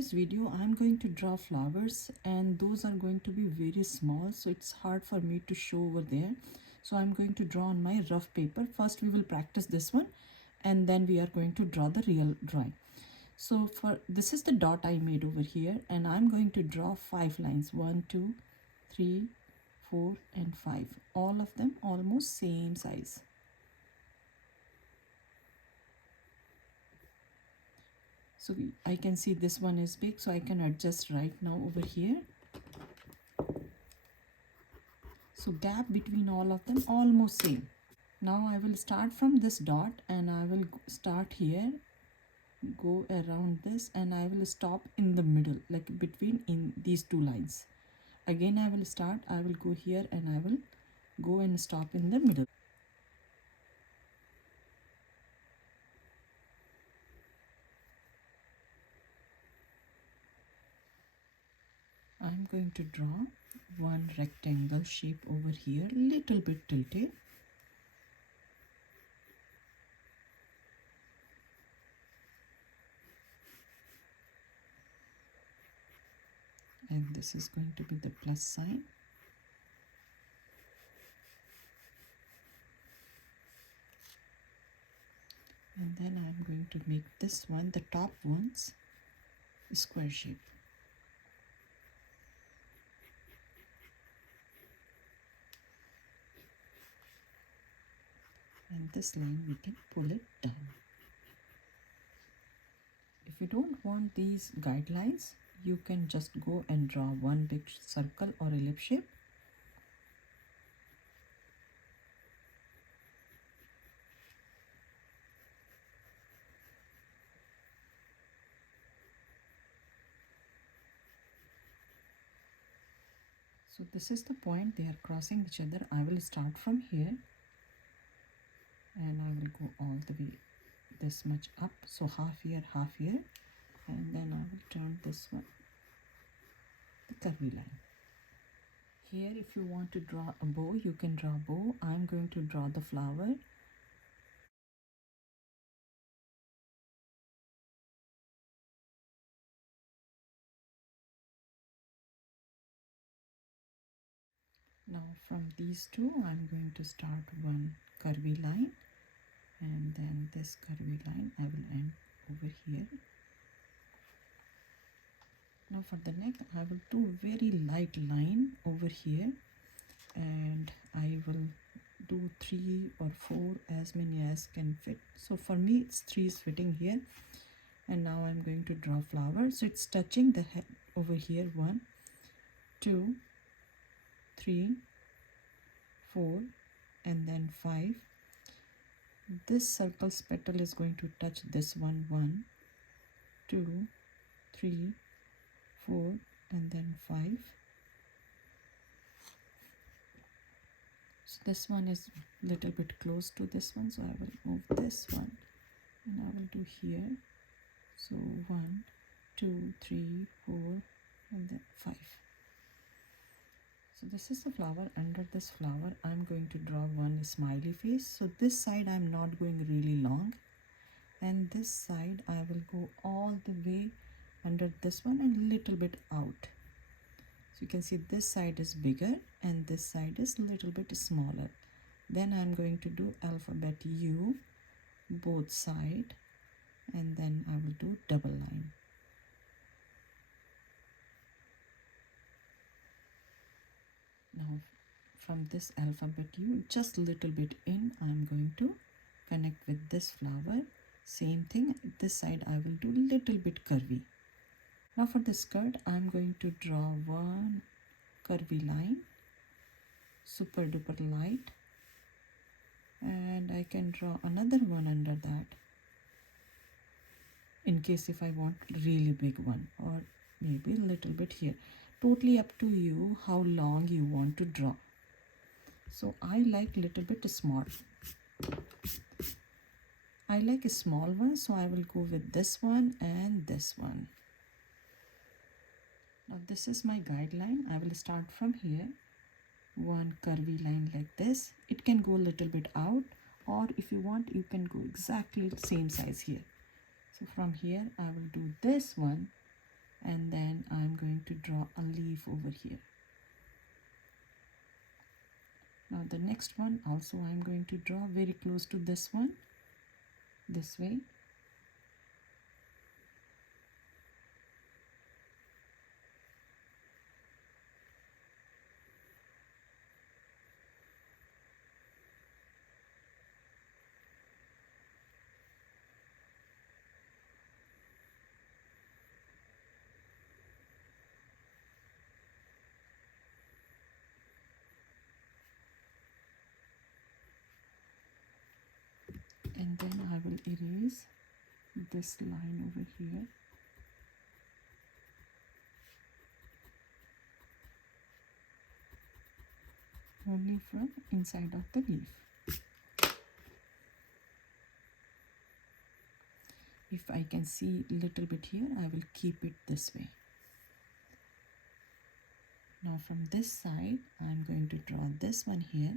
today's video I'm going to draw flowers, and those are going to be very small, so it's hard for me to show over there. So I'm going to draw on my rough paper. First we will practice this one, and then we are going to draw the real drawing. So for this is the dot I made over here, and I'm going to draw 5 lines. 1 2 3 4 and 5, all of them almost same size. So I can see this one is big, so I can adjust right now over here. So gap between all of them almost same. Now I will start from this dot, and I will start here, go around this, and I will stop in the middle, like between in these two lines. Again I will start, I will go here, and I will go and stop in the middle. I'm going to draw one rectangle shape over here, little bit tilted. And this is going to be the plus sign. And then I'm going to make this one, the top ones, square shape. And this line we can pull it down. If you don't want these guidelines, you can just go and draw one big circle or ellipse shape. So this is the point, they are crossing each other. I will start from here, and I will go all the way this much up, so half here, and then I will turn this one, the curvy line. Here if you want to draw a bow, you can draw a bow. I'm going to draw the flower. Now from these two I'm going to start one curvy line, and then this curvy line I will end over here. Now for the neck I will do very light line over here, and I will do 3 or 4, as many as can fit. So for me it's 3 is fitting here. And now I'm going to draw flower, so it's touching the head over here. 1 2 3 4 and then 5. This circle's petal is going to touch this one. 1 2 3 4 and then 5. So this one is little bit close to this one, so I will move this one, and I will do here. So 1 2 3 4 and then 5. So this is the flower. Under this flower I'm going to draw one smiley face. So this side I'm not going really long, and this side I will go all the way under this one and little bit out. So you can see this side is bigger and this side is a little bit smaller. Then I'm going to do alphabet U both side, and then I will do double line. Now from this alphabet U, just a little bit in, I'm going to connect with this flower. Same thing, this side I will do little bit curvy. Now for the skirt I'm going to draw one curvy line, super duper light, and I can draw another one under that in case if I want really big one, or maybe a little bit here. Totally up to you how long you want to draw. So I like little bit small. I like a small one, so I will go with this one and this one. Now this is my guideline. I will start from here. One curvy line like this. It can go a little bit out, or if you want you can go exactly the same size here. So from here I will do this one, and then I'm going to draw a leaf over here. Now the next one also I'm going to draw very close to this one, this way. And then I will erase this line over here. Only from inside of the leaf. If I can see a little bit here, I will keep it this way. Now from this side, I'm going to draw this one here.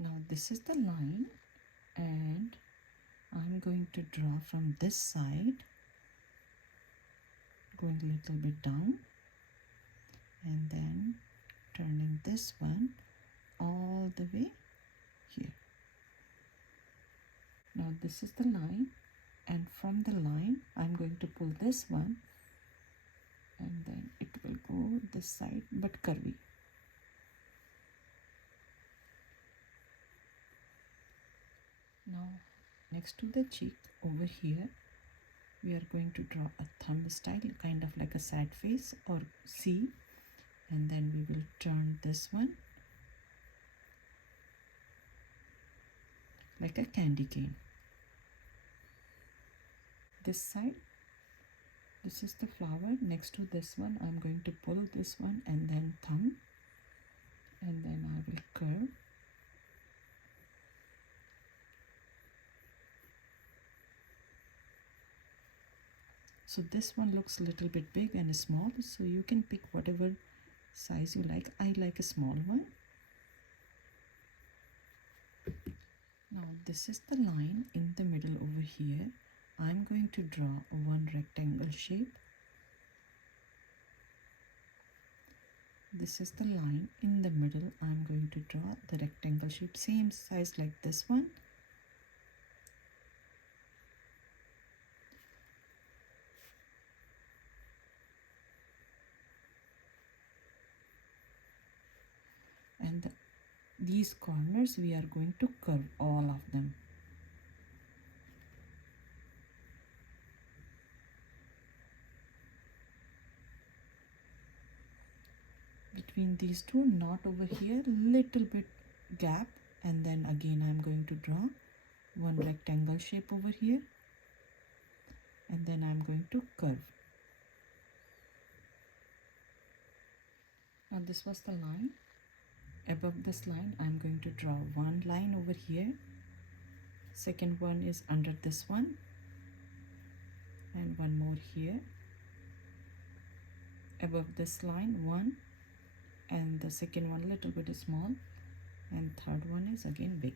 Now this is the line, and I'm going to draw from this side, going a little bit down, and then turning this one all the way here. Now this is the line, and from the line I'm going to pull this one, and then it will go this side but curvy. Now next to the cheek over here, we are going to draw a thumb style, kind of like a sad face or C, and then we will turn this one like a candy cane. This side, this is the flower. Next to this one, I'm going to pull this one and then thumb, and then I will curve. So this one looks a little bit big and small, so you can pick whatever size you like. I like a small one. Now this is the line in the middle over here. I'm going to draw one rectangle shape. This is the line in the middle. I'm going to draw the rectangle shape, same size like this one. And these corners we are going to curve all of them. Between these two, not over here, little bit gap, and then again I'm going to draw one rectangle shape over here, and then I'm going to curve. Now this was the line. Above this line I'm going to draw one line over here. Second one is under this one, and one more here. Above this line, one, and the second one little bit small, and third one is again big.